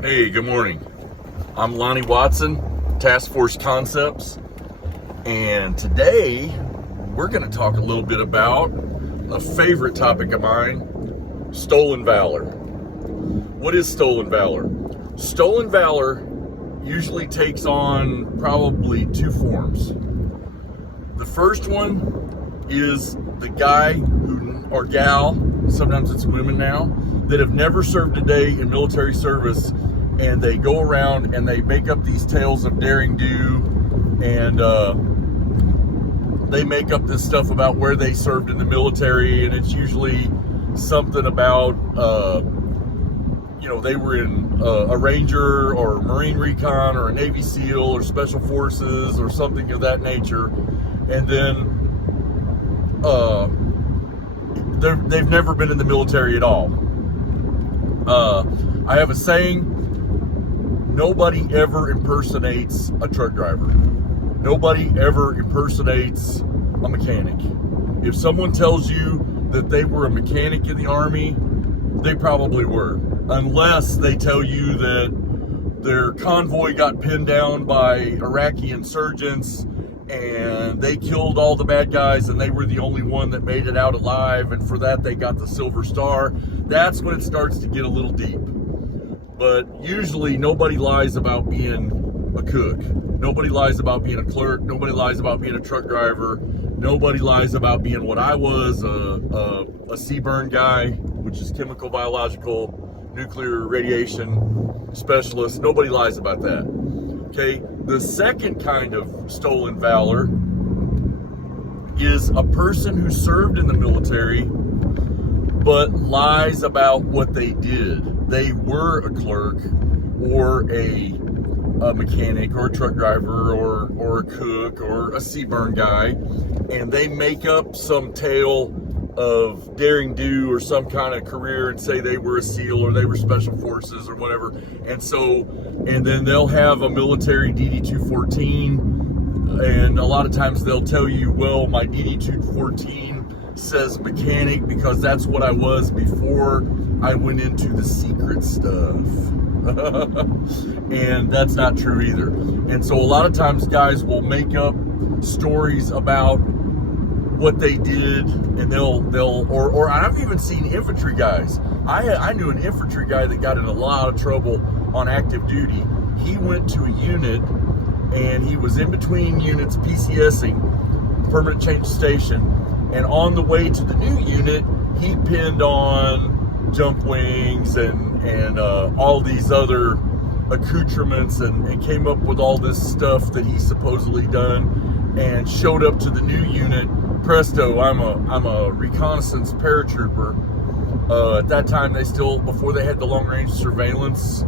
Hey, good morning. I'm Lonnie Watson, Task Force Concepts, and today we're going to talk a little bit about a favorite topic of mine, stolen valor. What is stolen valor? Stolen valor usually takes on probably two forms. The first one is the guy or gal, sometimes it's women now, that have never served a day in military service, and they go around and they make up these tales of daring do, and they make up this stuff about where they served in the military, and it's usually something about they were in a Ranger or Marine Recon or a Navy SEAL or Special Forces or something of that nature, and then they've never been in the military at all. I have a saying: nobody ever impersonates a truck driver. Nobody ever impersonates a mechanic. If someone tells you that they were a mechanic in the Army, they probably were. Unless they tell you that their convoy got pinned down by Iraqi insurgents and they killed all the bad guys and they were the only one that made it out alive, and for that they got the Silver Star. That's when it starts to get a little deep. But usually nobody lies about being a cook. Nobody lies about being a clerk. Nobody lies about being a truck driver. Nobody lies about being what I was, a CBRN guy, which is chemical, biological, nuclear radiation specialist. Nobody lies about that. Okay, the second kind of stolen valor is a person who served in the military but lies about what they did. They were a clerk or a mechanic or a truck driver or a cook or a CBRN guy, and they make up some tale of daring do or some kind of career and say they were a SEAL or they were Special Forces or whatever. And then they'll have a military DD-214, and a lot of times they'll tell you, well, my DD-214 says mechanic because that's what I was before I went into the secret stuff. And that's not true either. And so a lot of times guys will make up stories about what they did, and or I've even seen infantry guys. I knew an infantry guy that got in a lot of trouble on active duty. He went to a unit and he was in between units PCSing, permanent change station, and on the way to the new unit he pinned on jump wings and all these other accoutrements and came up with all this stuff that he supposedly done, and showed up to the new unit. Presto, I'm a reconnaissance paratrooper. At that time, before they had the long range surveillance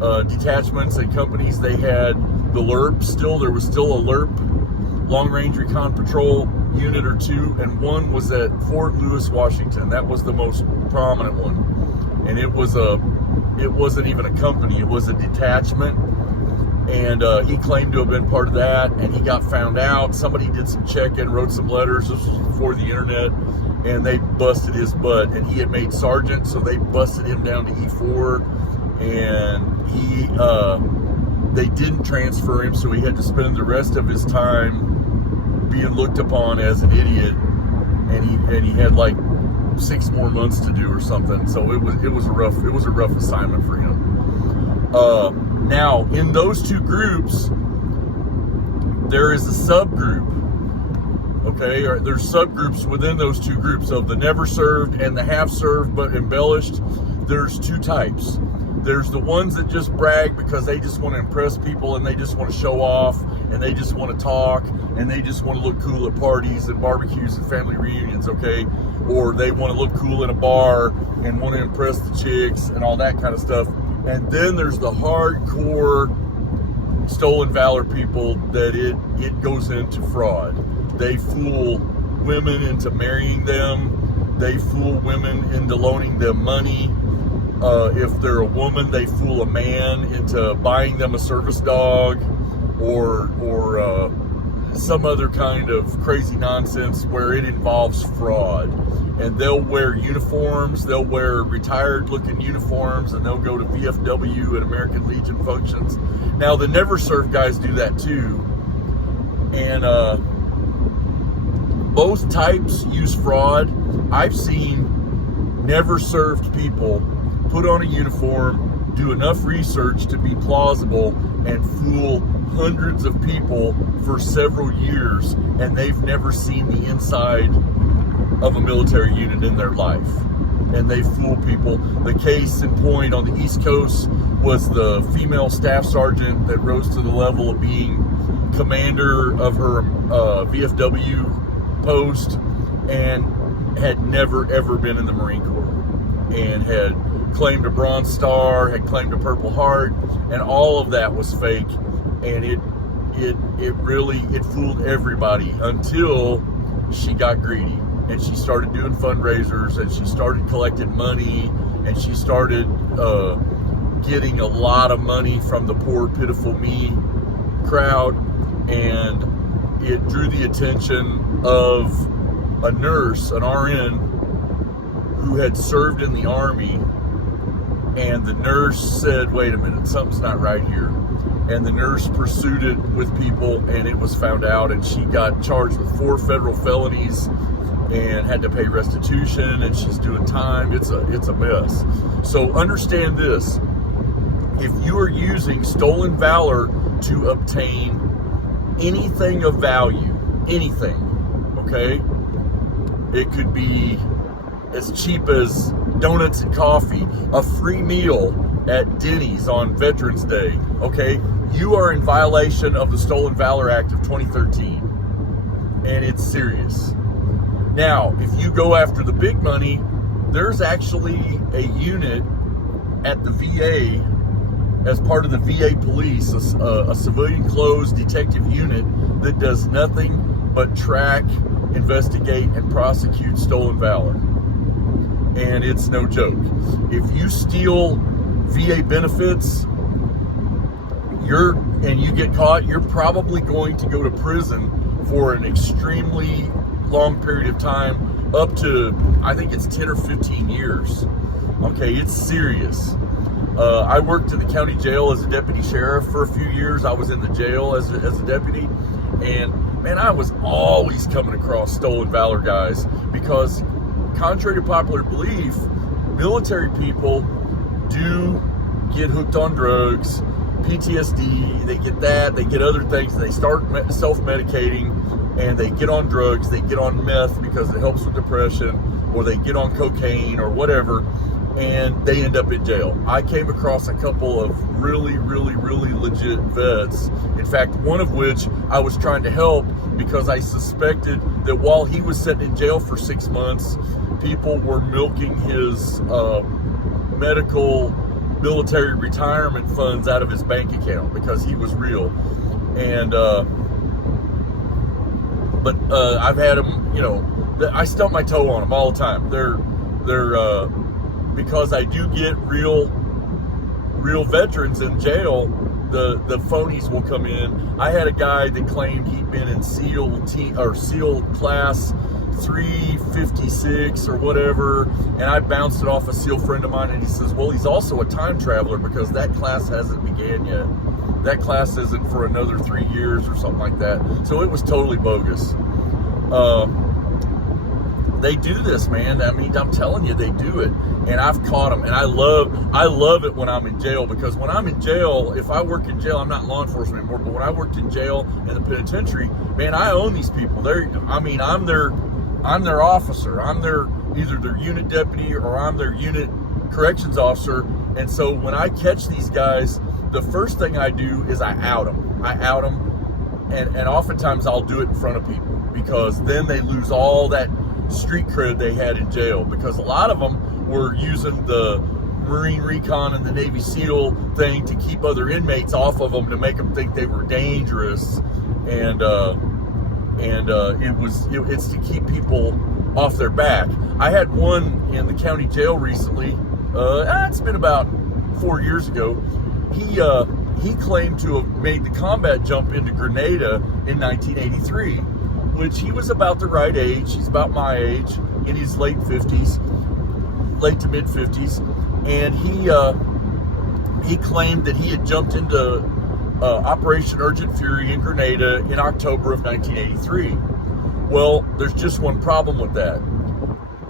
detachments and companies, they had the LRP. There was still a LRP, long range recon patrol unit or two, and one was at Fort Lewis, Washington. That was the most prominent one, and it wasn't even a company; it was a detachment. And he claimed to have been part of that, and he got found out. Somebody did some checking, wrote some letters. This was before the internet, and they busted his butt. And he had made sergeant, so they busted him down to E4, and they didn't transfer him, so he had to spend the rest of his time being looked upon as an idiot. And he had like 6 more months to do or something. So it was a rough assignment for him. Now, in those two groups, there is a subgroup, okay? There's subgroups within those two groups of the never served and the half served but embellished. There's two types. There's the ones that just brag because they just want to impress people and they just want to show off and they just want to talk and they just want to look cool at parties and barbecues and family reunions, okay? Or they want to look cool in a bar and want to impress the chicks and all that kind of stuff. And then there's the hardcore stolen valor people that it goes into fraud. They fool women into marrying them. They fool women into loaning them money. If they're a woman, they fool a man into buying them a service dog or some other kind of crazy nonsense where it involves fraud. and they'll wear uniforms, they'll wear retired looking uniforms, and they'll go to VFW and American Legion functions. Now the never served guys do that too, and both types use fraud. I've seen never served people put on a uniform, do enough research to be plausible, and fool hundreds of people for several years, and they've never seen the inside of a military unit in their life, and they fool people. The case in point on the East Coast was the female staff sergeant that rose to the level of being commander of her VFW post, and had never ever been in the Marine Corps, and had claimed a Bronze Star, had claimed a Purple Heart, and all of that was fake. And it really fooled everybody until she got greedy, and she started doing fundraisers, and she started collecting money, and she started getting a lot of money from the poor, pitiful me crowd, and it drew the attention of a nurse, an RN, who had served in the Army, and the nurse said, wait a minute, something's not right here. And the nurse pursued it with people, and it was found out, and she got charged with 4 federal felonies and had to pay restitution, and she's doing time. It's a mess. So understand this: if you are using stolen valor to obtain anything of value, anything, okay, it could be as cheap as donuts and coffee, a free meal at Denny's on Veterans Day, okay, you are in violation of the Stolen Valor Act of 2013, and it's serious. Now, if you go after the big money, there's actually a unit at the VA as part of the VA police, a civilian closed detective unit that does nothing but track, investigate, and prosecute stolen valor. And it's no joke. If you steal VA benefits, and you get caught, you're probably going to go to prison for an extremely long period of time, up to, I think it's 10 or 15 years. Okay, it's serious. I worked in the county jail as a deputy sheriff for a few years. I was in the jail as a deputy, and man, I was always coming across stolen valor guys, because contrary to popular belief, military people do get hooked on drugs, PTSD, they get that, they get other things, they start self-medicating, and they get on drugs, they get on meth because it helps with depression, or they get on cocaine or whatever, and they end up in jail. I came across a couple of really legit vets, in fact, one of which I was trying to help because I suspected that while he was sitting in jail for 6 months, people were milking his medical military retirement funds out of his bank account because he was real. And but I've had them, you know, I stump my toe on them all the time. They're because I do get real veterans in jail. The phonies will come in. I had a guy that claimed he'd been in SEAL class 356 or whatever, and I bounced it off a SEAL friend of mine, and he says, well, he's also a time traveler because that class hasn't began yet. That class isn't for another 3 years or something like that. So it was totally bogus. They do this, man. I mean, I'm telling you, they do it, and I've caught them. And I love it when I'm in jail, because when I'm in jail, if I work in jail, I'm not in law enforcement anymore, but when I worked in jail in the penitentiary, man, I own these people. I'm their officer. I'm either their unit deputy or I'm their unit corrections officer. And so when I catch these guys, the first thing I do is I out them. And oftentimes I'll do it in front of people, because then they lose all that street cred they had in jail, because a lot of them were using the Marine Recon and the Navy SEAL thing to keep other inmates off of them, to make them think they were dangerous, and it's to keep people off their back. I had one in the county jail recently. It's been about 4 years ago. He claimed to have made the combat jump into Grenada in 1983, which he was about the right age. He's about my age, in his late to mid 50s, and he claimed that he had jumped into Operation Urgent Fury in Grenada in October of 1983. Well, there's just one problem with that.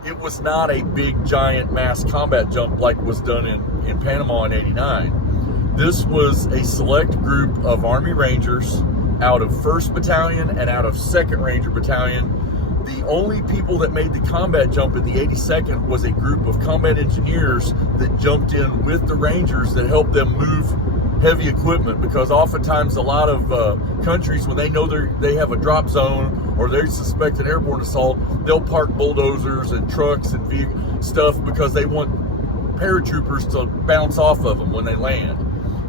It was not a big, giant mass combat jump like was done in Panama in '89. This was a select group of Army Rangers out of 1st Battalion and out of 2nd Ranger Battalion. The only people that made the combat jump in the 82nd was a group of combat engineers that jumped in with the Rangers that helped them move heavy equipment, because oftentimes a lot of countries, when they know they have a drop zone or they suspect an airborne assault, they'll park bulldozers and trucks and stuff because they want paratroopers to bounce off of them when they land.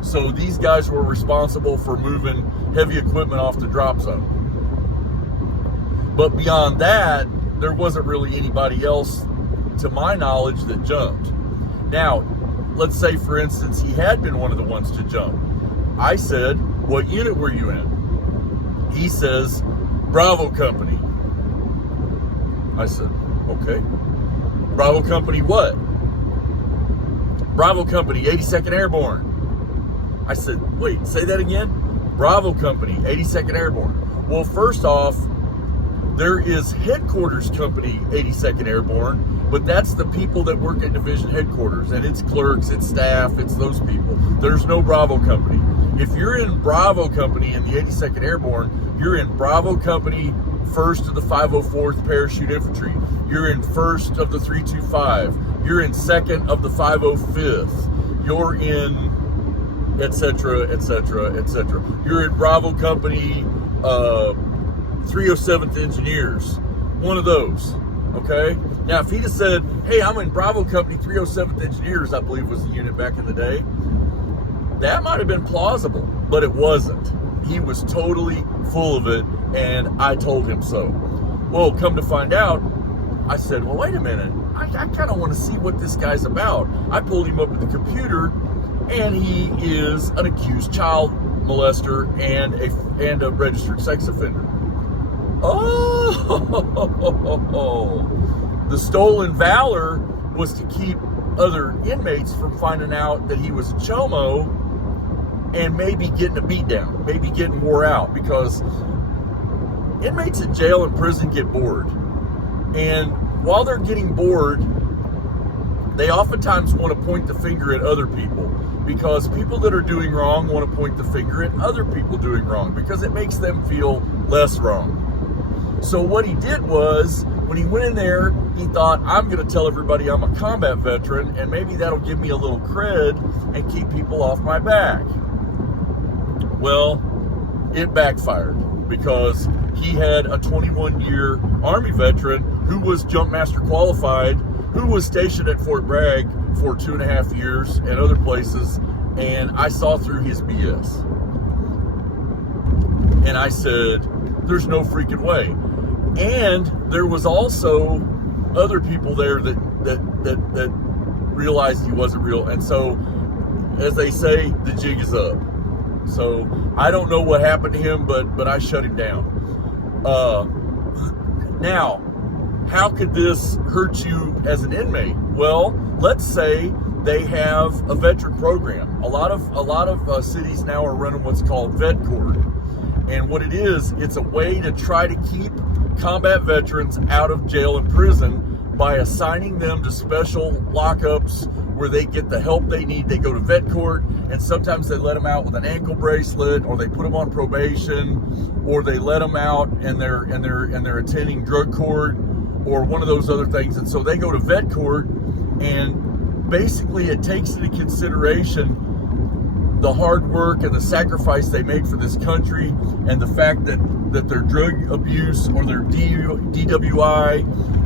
So these guys were responsible for moving heavy equipment off the drop zone. But beyond that, there wasn't really anybody else, to my knowledge, that jumped. Now, let's say, for instance, he had been one of the ones to jump. I said, "What unit were you in?" He says, "Bravo Company." I said, "Okay. Bravo Company what?" "Bravo Company, 82nd Airborne." I said, "Wait, say that again?" "Bravo Company, 82nd Airborne." Well, first off, there is Headquarters Company 82nd Airborne, but that's the people that work at division headquarters, and it's clerks, it's staff, it's those people. There's no Bravo Company. If you're in Bravo Company in the 82nd Airborne, you're in Bravo Company, 1st of the 504th Parachute Infantry. You're in 1st of the 325. You're in 2nd of the 505th. You're in etc., etc., etc. You're in Bravo Company 307th Engineers, one of those, okay? Now, if he'd have said, "Hey, I'm in Bravo Company 307th Engineers," I believe was the unit back in the day, that might have been plausible, but it wasn't. He was totally full of it, and I told him so. Well, come to find out, I said, "Well, wait a minute. I kind of want to see what this guy's about." I pulled him up at the computer, and he is an accused child molester and a registered sex offender. Oh, the stolen Valor was to keep other inmates from finding out that he was a chomo and maybe getting a beat down, maybe getting wore out, because inmates in jail and prison get bored. And while they're getting bored, they oftentimes want to point the finger at other people, because people that are doing wrong want to point the finger at other people doing wrong, because it makes them feel less wrong. So what he did was, when he went in there, he thought, "I'm going to tell everybody I'm a combat veteran, and maybe that'll give me a little cred and keep people off my back." Well, it backfired, because he had a 21-year Army veteran who was Jumpmaster qualified, who was stationed at Fort Bragg for 2.5 years and other places, and I saw through his BS. And I said, "There's no freaking way." And there was also other people there that realized he wasn't real. And so, as they say, the jig is up. So I don't know what happened to him, but I shut him down. Now, how could this hurt you as an inmate? Well, let's say they have a veteran program. A lot of cities now are running what's called Vet Court. And what it is, it's a way to try to keep combat veterans out of jail and prison by assigning them to special lockups where they get the help they need. They go to vet court, and sometimes they let them out with an ankle bracelet, or they put them on probation, or they let them out and they're attending drug court or one of those other things. And so they go to vet court, and basically it takes into consideration the hard work and the sacrifice they made for this country, and the fact that their drug abuse or their DWI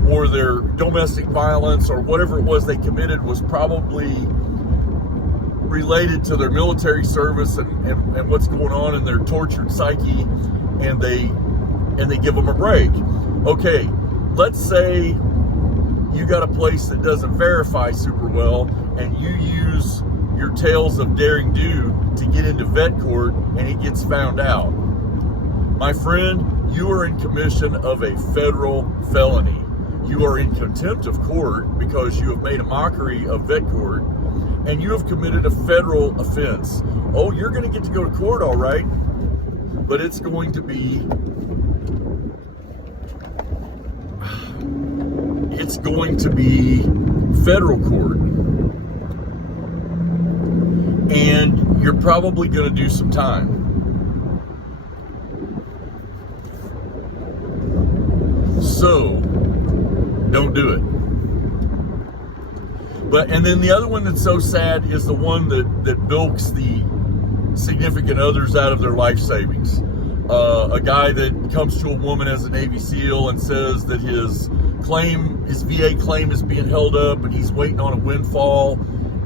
or their domestic violence or whatever it was they committed was probably related to their military service and what's going on in their tortured psyche, and they give them a break. Okay, let's say you got a place that doesn't verify super well, and you use your tales of daring do to get into vet court, and it gets found out. My friend, you are in commission of a federal felony. you are in contempt of court because you have made a mockery of vet court, and you have committed a federal offense. Oh, you're going to get to go to court, all right, but it's going to be federal court, and you're probably going to do some time. So don't do it. And then the other one that's so sad is the one that bilks the significant others out of their life savings. A guy that comes to a woman as a Navy SEAL and says that his VA claim is being held up and he's waiting on a windfall,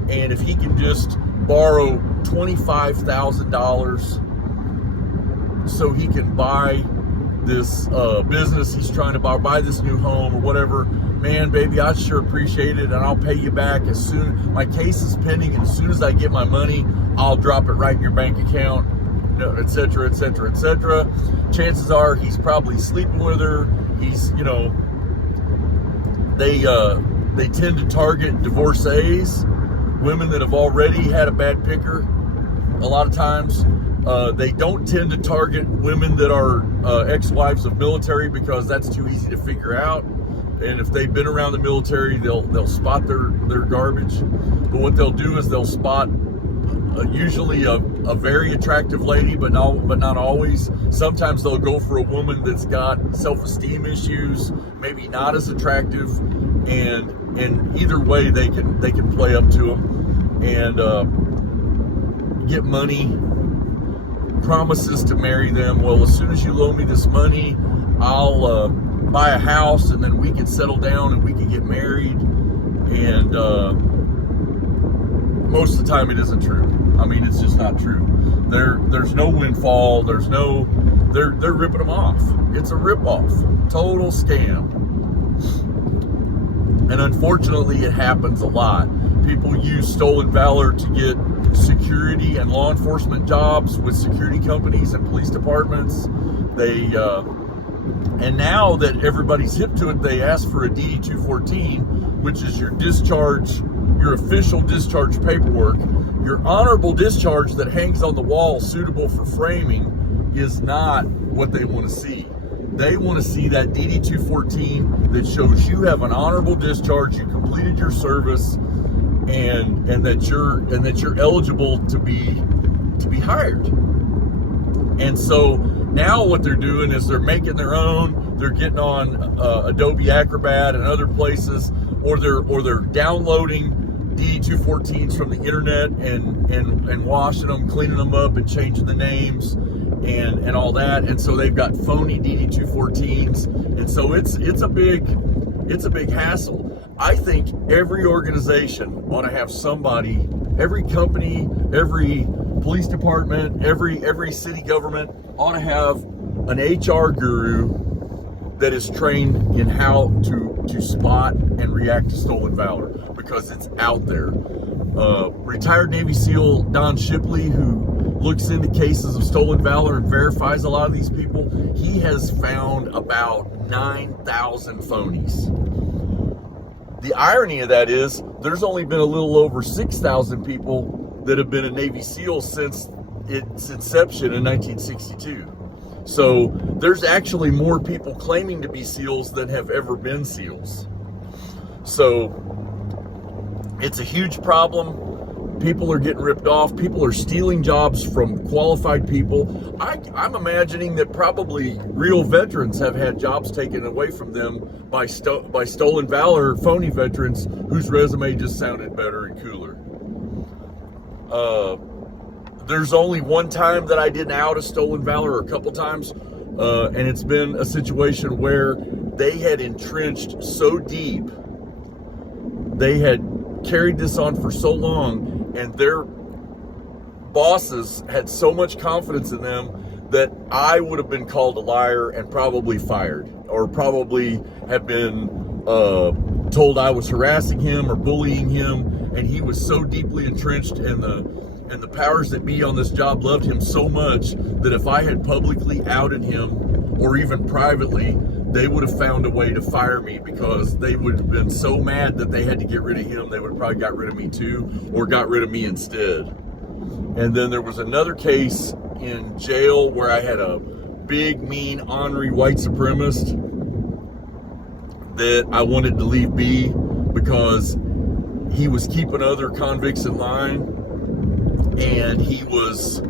and if he can just borrow $25,000 so he can buy this business he's trying to buy this new home or whatever, man, baby, I sure appreciate it, and I'll pay you back as soon. My case is pending, and as soon as I get my money, I'll drop it right in your bank account, etc., etc., etc. Chances are he's probably sleeping with her. He's, they tend to target divorcees, women that have already had a bad picker. A lot of times, they don't tend to target women that are ex-wives of military, because that's too easy to figure out. And if they've been around the military, they'll spot their garbage. But what they'll do is they'll spot usually a very attractive lady, but not always. Sometimes they'll go for a woman that's got self-esteem issues, maybe not as attractive, and either way they can play up to them and get money, promises to marry them. Well, as soon as you loan me this money, I'll buy a house, and then we can settle down and we can get married. And most of the time it isn't true. I mean, it's just not true. There's no windfall. They're ripping them off. It's a rip-off, total scam. And unfortunately, it happens a lot. People use stolen valor to get security and law enforcement jobs with security companies and police departments. And now that everybody's hip to it, they ask for a DD-214, which is your discharge, your official discharge paperwork. Your honorable discharge that hangs on the wall, suitable for framing, is not what they want to see. They want to see that DD-214 that shows you have an honorable discharge, you completed your service, and that you're eligible to be hired. And so now what they're doing is they're making their own. They're getting on Adobe Acrobat and other places, or they're downloading DD-214s from the internet and washing them, cleaning them up, and changing the names and all that. And so they've got phony DD-214s, and so it's a big hassle. I think every organization ought to have somebody, every company, every police department, every city government ought to have an HR guru that is trained in how to spot and react to stolen valor, because it's out there. Retired Navy SEAL Don Shipley, who looks into cases of stolen valor and verifies a lot of these people, he has found about 9,000 phonies. The irony of that is there's only been a little over 6,000 people that have been a Navy SEAL since its inception in 1962. So there's actually more people claiming to be SEALs than have ever been SEALs. So it's a huge problem. People are getting ripped off. People are stealing jobs from qualified people. I'm imagining that probably real veterans have had jobs taken away from them by stolen valor, phony veterans whose resume just sounded better and cooler. There's only one time that I didn't out a stolen valor, or a couple times, and it's been a situation where they had entrenched so deep, they had carried this on for so long, and their bosses had so much confidence in them that I would have been called a liar and probably fired, or probably have been told I was harassing him or bullying him, and he was so deeply entrenched, and the powers that be on this job loved him so much that if I had publicly outed him, or even privately, they would have found a way to fire me, because they would have been so mad that they had to get rid of him, they would have probably got rid of me too, or got rid of me instead. And then there was another case in jail where I had a big, mean, ornery white supremacist that I wanted to leave be because he was keeping other convicts in line, and he was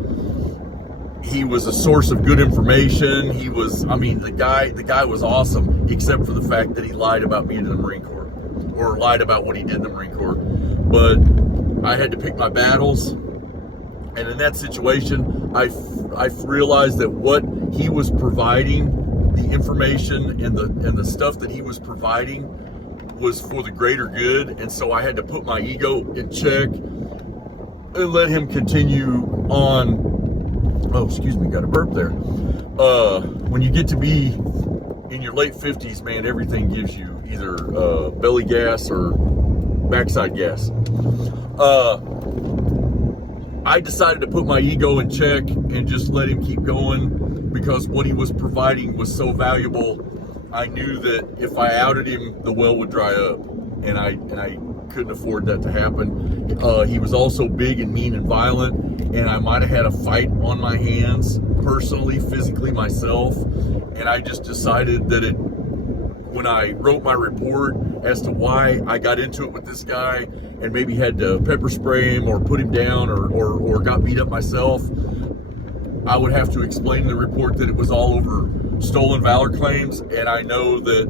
a source of good information. He was, I mean, the guy was awesome, except for the fact that he lied about me in the Marine Corps, or lied about what he did in the Marine Corps. But I had to pick my battles. And in that situation, I realized that what he was providing, the information and the stuff that he was providing, was for the greater good. And so I had to put my ego in check and let him continue on. Oh, excuse me, got a burp there. When you get to be in your late 50s, man, everything gives you either belly gas or backside gas. I decided to put my ego in check and just let him keep going, because what he was providing was so valuable. I knew that if I outed him, the well would dry up, and I couldn't afford that to happen. He was also big and mean and violent, and I might have had a fight on my hands, personally, physically myself. And I just decided that when I wrote my report as to why I got into it with this guy and maybe had to pepper spray him or put him down or got beat up myself, I would have to explain in the report that it was all over stolen valor claims. And I know that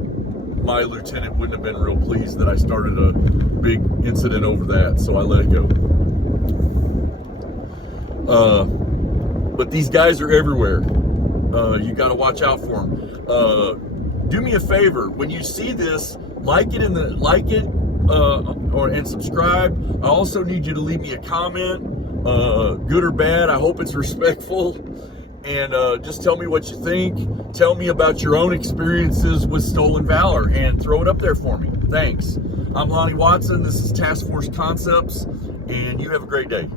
my lieutenant wouldn't have been real pleased that I started a big incident over that, so I let it go. But these guys are everywhere. You got to watch out for them. Do me a favor, when you see this, like it and subscribe. I also need you to leave me a comment, good or bad. I hope it's respectful, and just tell me what you think. Tell me about your own experiences with stolen valor and throw it up there for me. Thanks. I'm Lonnie Watson. This is Task Force Concepts, and you have a great day.